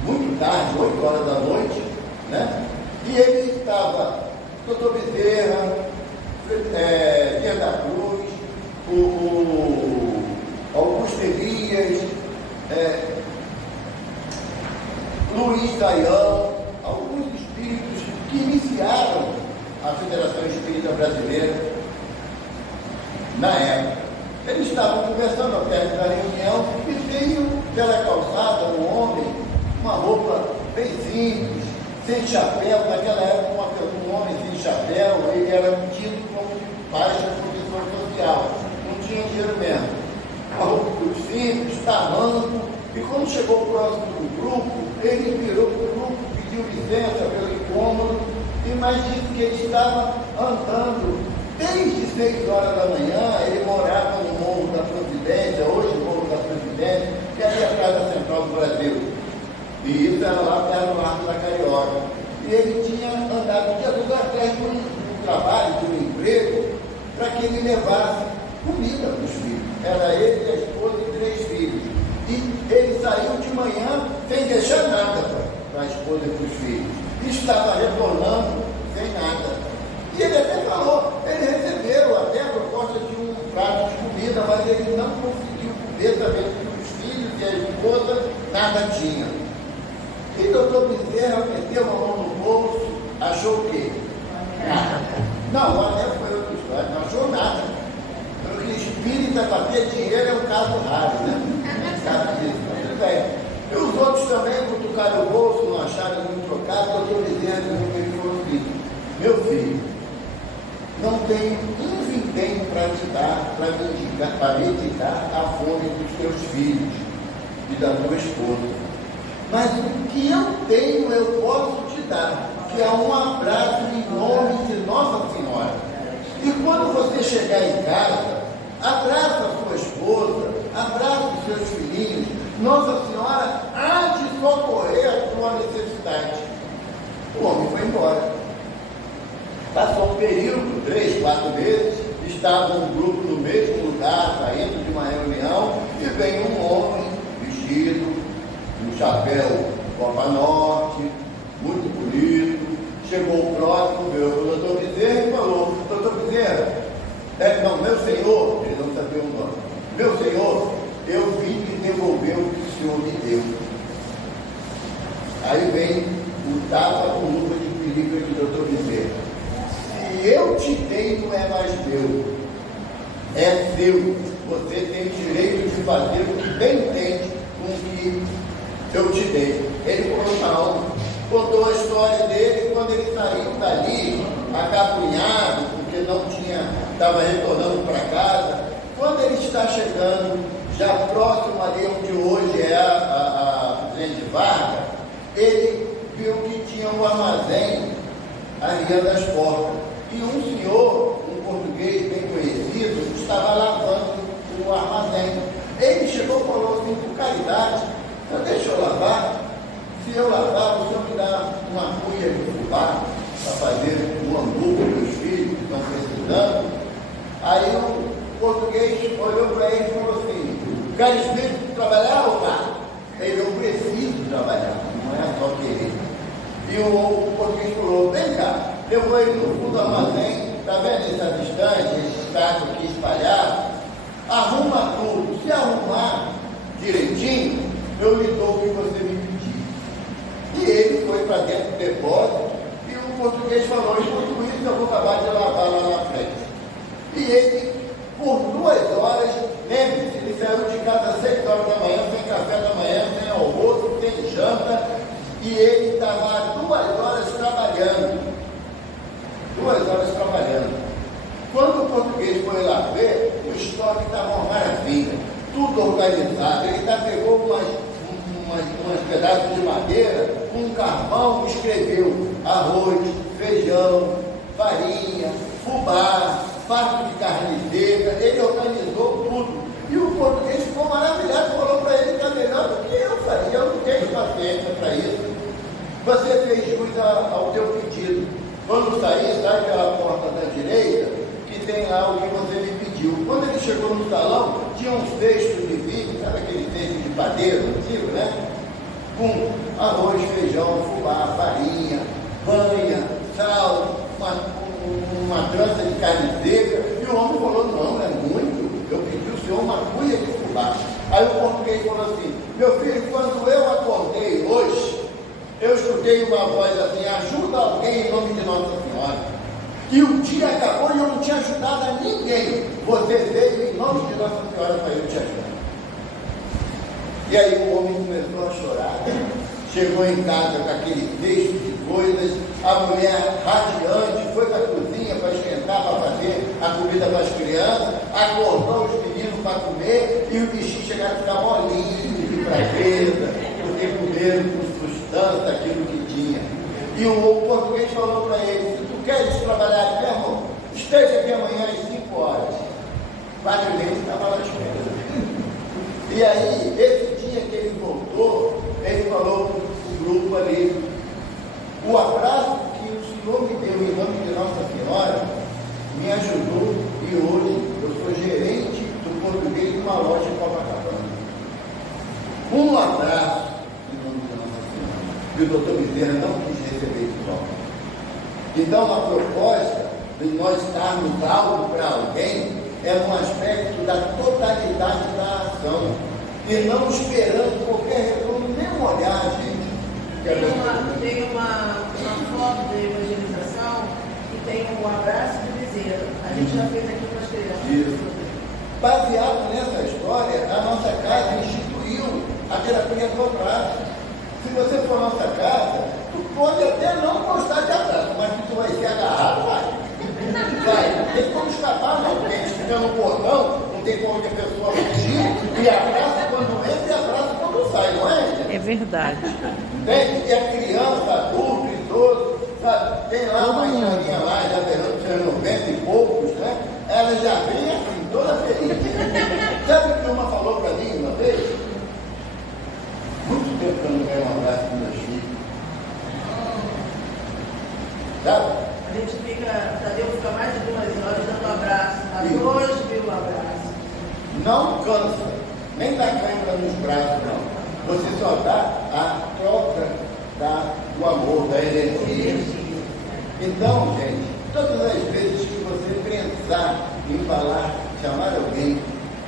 muito tarde, 8 horas da noite, né? E ele estava, doutor Bezerra, Dias da Cruz, o Augusto Elias, Luiz Daião, alguns espíritos que iniciaram a Federação Espírita Brasileira na época. Eles estavam conversando ao término da reunião e veio pela calçada um homem, uma roupa bem simples, sem chapéu. Naquela época, um homem sem chapéu, ele era tido como baixa condição social, não tinha dinheiro mesmo. Uma roupa muito simples, tamanco, e quando chegou próximo do grupo, ele virou para o grupo, pediu licença pelo incômodo, mas disse que ele estava andando desde 6 horas da manhã. Ele morava no Morro da Providência, hoje Morro da Providência, que é a Casa Central do Brasil. E isso era lá perto do Arco da Carioca. E ele tinha andado de lugar atrás de um trabalho, de um emprego, para que ele levasse comida para os filhos. Era ele, a esposa e 3 filhos. E ele saiu de manhã sem deixar nada para a esposa e para os filhos. E estava retornando sem nada. E ele até falou, ele recebeu até a proposta de um prato de comida, mas ele não conseguiu comer também, porque os filhos e a esposa nada tinham. E o doutor Bezerra meteu a mão no bolso, achou o quê? Nada. Não, até foi outra história, não achou nada. Porque espírita para ter dinheiro é um caso raro, né? Sabe disso, mas tudo bem. E os outros te dar, para mitigar a fome dos teus filhos e da tua esposa. Mas o que eu tenho eu posso te dar, que é um abraço em nome de Nossa Senhora. E quando você chegar em casa, abraça a sua esposa, abraça os seus filhinhos. Nossa Senhora há de socorrer a tua necessidade. O homem foi embora. Passou um período, 3, 4 meses, estava um grupo no mesmo lugar, saindo de uma reunião, e vem um homem vestido, um chapéu Copa Norte, muito bonito, chegou próximo, veio o doutor Bezerra e falou: doutor Bezerra, não, meu senhor, ele não sabia o nome, meu senhor, eu vim te devolver o que o senhor me deu. Aí vem o tapa com luva de perigo do doutor Bezerra. Se eu te dei, não é mais meu, é seu. Você tem direito de fazer o que bem entende com o que eu te dei. Ele falou: não, contou a história dele. Quando ele saiu dali, acabrunhado, porque não estava retornando para casa. Quando ele está chegando, já próximo ali onde hoje é a Presidente Vargas, ele viu que tinha um armazém ali das portas. E um senhor, um português bem conhecido, estava lavando o armazém. Ele chegou e falou assim: por caridade, então deixa eu lavar. Se eu lavar, o senhor me dá uma cuia de fubá para fazer um hambúrguer para os filhos que estão precisando. Aí o português olhou para ele e falou assim: queres mesmo trabalhar ou não? Ele: eu preciso trabalhar, não é só querer. E o português falou: vem cá, levou ele no fundo do armazém, está vendo essa distância, esse saco aqui espalhado? Arruma tudo. Se arrumar direitinho, eu lhe dou o que você me pediu. E ele foi para dentro do depósito e o português falou: enquanto isso eu vou acabar de lavar lá na frente. E ele, por 2 horas, lembre-se, ele saiu de casa às 6 horas da manhã, sem café da manhã, sem almoço, sem janta, e ele estava 2 horas trabalhando. 2 horas trabalhando. Quando o português foi lá ver, o estoque estava uma maravilha, tudo organizado. Ele pegou umas pedaços de madeira, um carvão, escreveu arroz, feijão, farinha, fubá, fardo de carne seca. Ele organizou tudo. E o português ficou maravilhado, falou para ele que é melhor do que eu faria. Eu não tenho paciência para isso. Você fez jus ao teu pedido. Quando sair, sai pela porta da direita, que tem lá o que você me pediu. Quando ele chegou no salão, tinha uns cestos de vinho, sabe aquele cesto de padeiro antigo, né? Com arroz, feijão, fubá, farinha, banha, sal, uma trança de carne seca. E o homem falou: não, é muito. Eu pedi o senhor uma cuia de fubá. Aí o português falou assim: meu filho, quando eu acordei hoje, eu escutei uma voz assim: ajuda alguém em nome de Nossa Senhora. E o dia acabou e eu não tinha ajudado a ninguém. Você veio em nome de Nossa Senhora para eu te ajudar. E aí o homem começou a chorar. Chegou em casa com aquele cesto de coisas. A mulher radiante foi para a cozinha para esquentar, para fazer a comida para as crianças. Acordou os meninos para comer. E o bichinho chegava a ficar molinho de fraqueza, porque comeram com substância aquilo que tinha. E o português falou para ele: se tu queres trabalhar aqui, irmão, esteja aqui amanhã às 5 horas. 4 meses estava lá esperando. E aí, esse dia que ele voltou, ele falou para o grupo ali: o abraço que o Senhor me deu em nome de Nossa Senhora me ajudou, e hoje eu sou gerente do português de uma loja em Copacabana. Um abraço em nome de Nossa Senhora. E o doutor Bezerra não quis receber de volta. Então, a proposta de nós darmos algo para alguém é um aspecto da totalidade da ação, e não esperando qualquer retorno, nem um olhar, gente. Tem uma foto de evangelização que tem um abraço de Bezerra. A gente já fez aqui para as crianças. Isso. Baseado nessa história, a nossa casa instituiu a terapia do abraço. Se você for à nossa casa, tu pode até não gostar de abraço, mas se tu vai ser agarrado, vai. Vai, não tem como escapar, não tem. fica no portão, não tem como que a pessoa fugir, e abraça quando entra e abraça quando sai, não é? É verdade. Tem que a criança, adulto, idoso, sabe? Tem lá uma senhorinha lá, já perante seus 90 e poucos, né? Ela já vem assim, toda feliz. Sabe o que uma falou para mim uma vez? Muito tempo que eu não ganho um abraço dos meus filhos. Sabe? A gente Tadeu fica mais de 2 horas dando abraço, dá 2.000 abraços. Não cansa, nem dá cãibra nos braços, não. Você só dá a troca do amor, da energia. Então, gente, todas as vezes que você pensar em falar, chamar alguém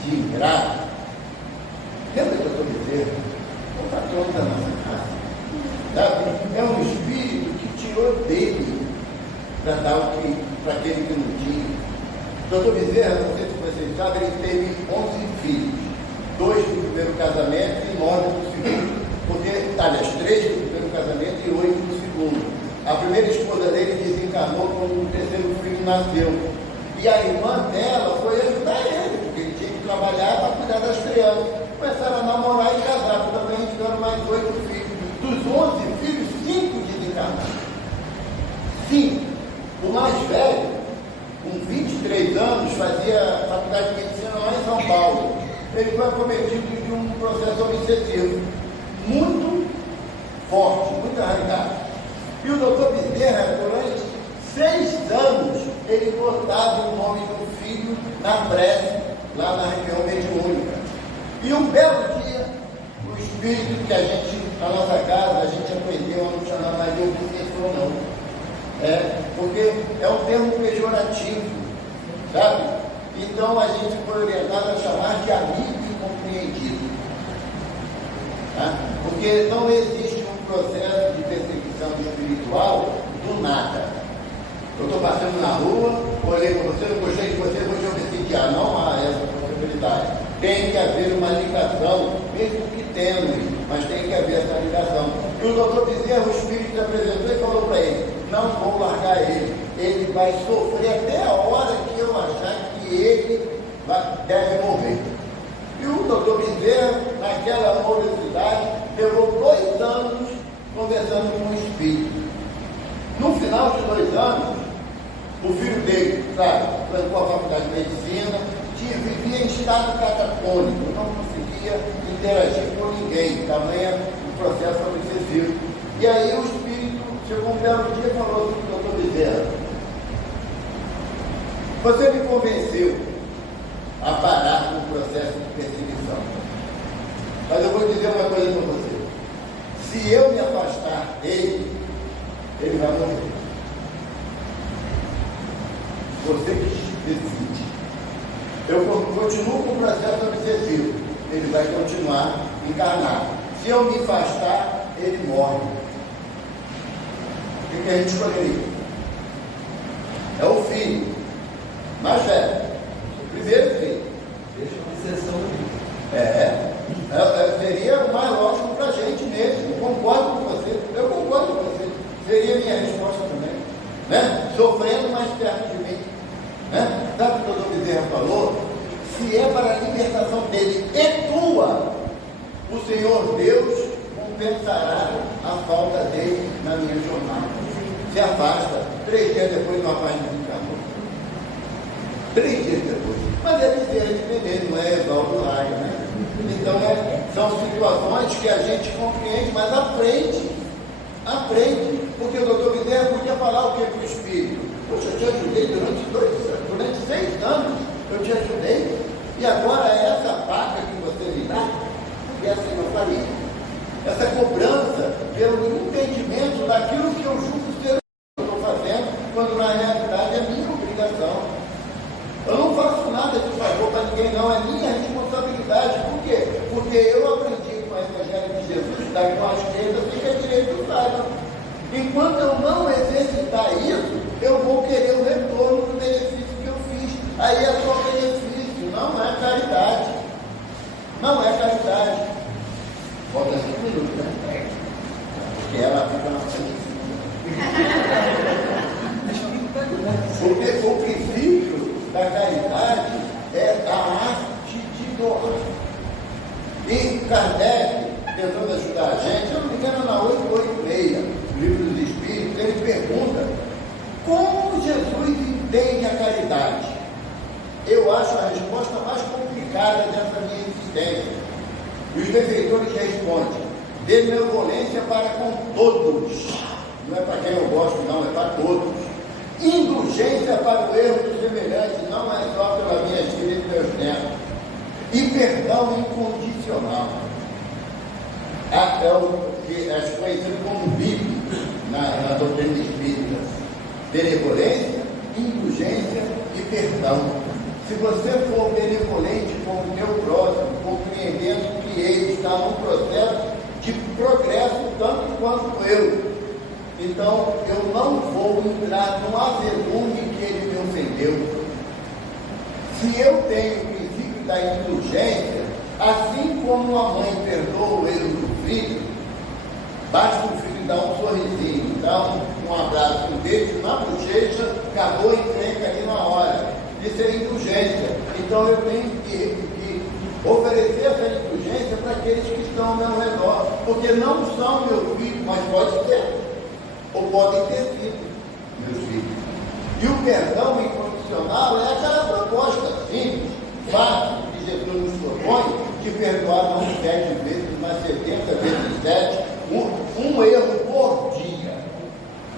de ingrato, lembra que eu estou dizendo? O patrão da nossa casa, sabe? É um espírito que tirou dele para dar para aquele que não tinha. Doutor Bezerra, não sei se vocês sabem, ele teve 11 filhos, 2 do primeiro casamento e 9 do segundo. Porque, aliás, 3 do primeiro casamento e 8 do segundo. A primeira esposa dele desencarnou quando o terceiro filho nasceu. E a irmã dela foi ajudar ele, porque ele tinha que trabalhar para cuidar das crianças. Começaram a namorar e casar, também tiveram mais 8 filhos. Dos 11 filhos, 5 desencarnaram. 5. O mais velho, com 23 anos, fazia faculdade de medicina lá em São Paulo. Ele foi acometido de um processo obsessivo muito forte, muito arraigado. E o doutor Bezerra, durante 6 anos, ele botava o nome do filho na prece, lá na região mediúnica. E um belo dia, o espírito que a gente, na nossa casa, a gente aprendeu a não chamar mais de obsessor, não. Porque é um termo pejorativo, sabe? Então a gente foi orientado a chamar de amigo incompreendido. Tá? Porque não existe um processo de perseguição espiritual do nada. Eu estou passando na rua, olhei para você, não gostei de você, vou te obsidiar. Não há essa possibilidade. Tem que haver uma ligação, mesmo que tênue, mas tem que haver essa ligação. E o doutor Bezerra, o espírito se apresentou e falou para ele: não vou largar ele, ele vai sofrer até a hora que eu achar que ele deve morrer. E o doutor Bezerra, naquela amorosidade, levou 2 anos conversando com o espírito. No final de 2 anos, o filho dele, sabe, trancou a faculdade de medicina, vivia em estado catatônico, não conseguia interagir com ninguém, tamanho o processo obsessivo. E aí o espírito chegou um belo dia e falou assim para o doutor Bezerra: você me convenceu a parar com o processo de perseguição, mas eu vou dizer uma coisa para você: se eu me afastar dele, ele vai morrer. Você que decide. Eu continuo com o processo obsessivo, ele vai continuar encarnado. Se eu me afastar, ele morre. O que a gente escolheria? É o filho mais velho, o primeiro filho. Deixa uma exceção aqui. Seria o mais lógico para a gente mesmo. Eu concordo com você. Eu concordo com você. Seria a minha resposta também. Né? Sofrendo mais perto de mim. Né? Sabe o que o doutor Bezerra falou? Se é para a libertação dele e tua, o Senhor Deus compensará a falta dele na minha jornada. Se afasta. 3 dias depois, o rapaz desencarnou. 3 dias depois. Mas é dizer independente, não é Evaldo Laga, né? Então, são situações que a gente compreende, mas aprende. Porque o doutor Bezerra podia falar o que para o espírito? Poxa, eu te ajudei durante 6 anos, eu te ajudei, e agora é essa paga que você me dá? E assim eu faria. Essa cobrança pelo entendimento daquilo que eu julgo ser o que eu estou fazendo, quando na realidade é minha obrigação. Eu não faço nada de favor para ninguém, não, é minha responsabilidade. Por quê? Porque eu aprendi com o Evangelho de Jesus, da com a esquerda fica a direita do lado. Enquanto eu não exercitar isso, eu vou querer o retorno do benefício que eu fiz. Aí é só benefício, não é caridade. Não é caridade. Falta 5 minutos, né? Porque ela fica na frente. Porque o princípio da caridade E Kardec, tentando ajudar a gente, se eu não me engano, na 886, Livro dos Espíritos, ele pergunta como Jesus entende a caridade. Eu acho a resposta mais complicada dessa minha existência. E os benfeitores respondem: benevolência para com todos. Não é para quem eu gosto, não, é para todos. Indulgência para o erro do semelhante, não é só pela minha filha e meus netos. E perdão incondicional. É o que é conhecido como BIP na doutrina espírita. Benevolência, indulgência e perdão. Se você for benevolente com o teu próximo, compreendendo que ele está num processo de progresso tanto quanto eu, então eu não vou entrar num avelume que ele me ofendeu. Se eu tenho o princípio da indulgência, assim como a mãe perdoa o erro do filho, basta o filho dar um sorrisinho, dar um abraço, um beijo na bochecha, acabou a encrenca ali na hora. Isso é indulgência. Então eu tenho que oferecer essa indulgência para aqueles que estão ao meu redor, porque não são meus filhos, mas pode ser, ou podem ter sido meus filhos. E o perdão incondicional é aquela proposta simples, fácil, que Jesus nos propõe, de perdoar não 7 vezes, mas 70 vezes 7, um erro por dia.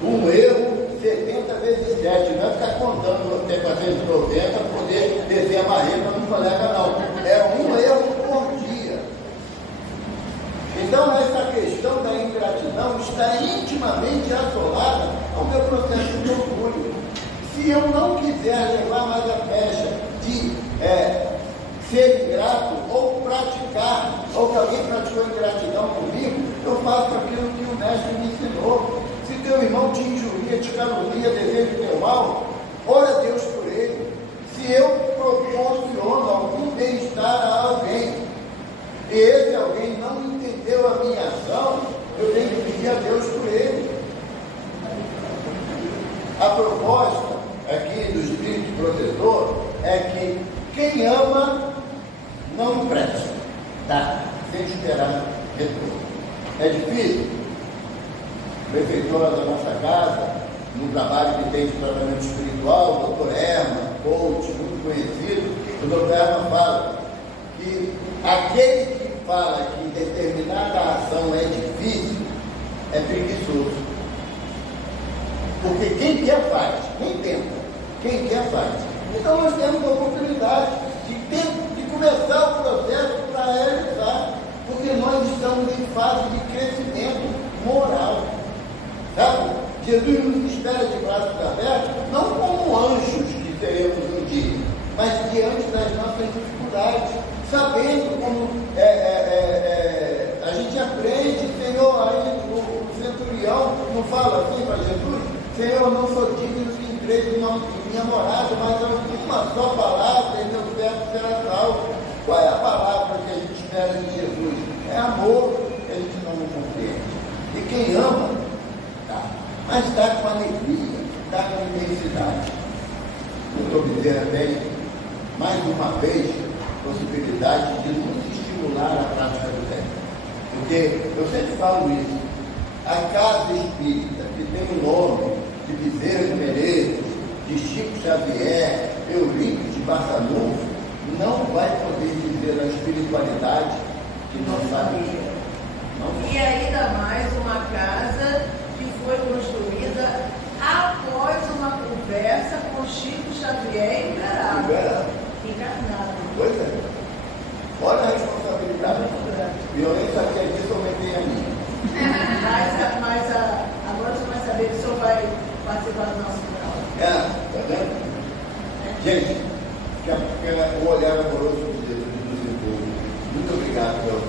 Um erro 70 vezes 7, não é ficar contando até 490 para poder descer a barreira no colega, não. É um erro por dia. Então, essa questão da ingratidão está intimamente assolada ao meu processo de orgulho. Se eu não quiser levar mais a pecha de ser ingrato ou praticar, ou que alguém praticou ingratidão comigo, eu faço aquilo que o mestre me ensinou. Se teu irmão te injuria, te calunia, deseja o teu mal, ora a Deus por ele. Se eu proporciono algum bem-estar a alguém, e esse alguém não entendeu a minha ação, eu tenho que pedir a Deus por ele. A proposta aqui do Espírito Protetor é que quem ama não empresta, tá? Sem esperar retorno. É difícil? Prefeitura da nossa casa, no trabalho que tem de tratamento espiritual, o doutor Herman, coach, muito conhecido, o doutor Herman fala que aquele que fala que determinada ação é difícil, é preguiçoso. Porque quem quer faz, nem tenta, quem quer faz. Então nós temos a oportunidade de começar o processo para realizar, porque nós estamos em fase de crescimento moral. Sabe? Jesus nos espera de braços abertos, não como anjos que seremos um dia, mas diante das nossas dificuldades, sabendo como a gente aprende, Senhor, aí o centurião não fala assim para Jesus: Senhor, eu não sou digno de entrar em minha morada, mas uma só palavra e meu servo será salvo. Qual é a palavra que a gente espera de Jesus? É amor, que a gente não compreende. E quem ama, mas está com alegria, está com intensidade. O doutor Bezerra tem, mais uma vez, possibilidade de nos estimular a prática do bem. Porque eu sempre falo isso, a casa espírita, que tem o nome de Bezerra de Menezes, de Chico Xavier, Eurípides de Barçanufo, não vai poder dizer a espiritualidade que não sabia. E ainda mais uma casa que foi construída após uma conversa com Chico Xavier encarnado. Pois é. Olha a responsabilidade. E eu nem sabia disso, eu aumentei a minha. Mas agora você vai saber que o senhor vai participar do nosso canal. Tá vendo? Gente, o olhar amoroso de Deus nos envolve. Muito obrigado pela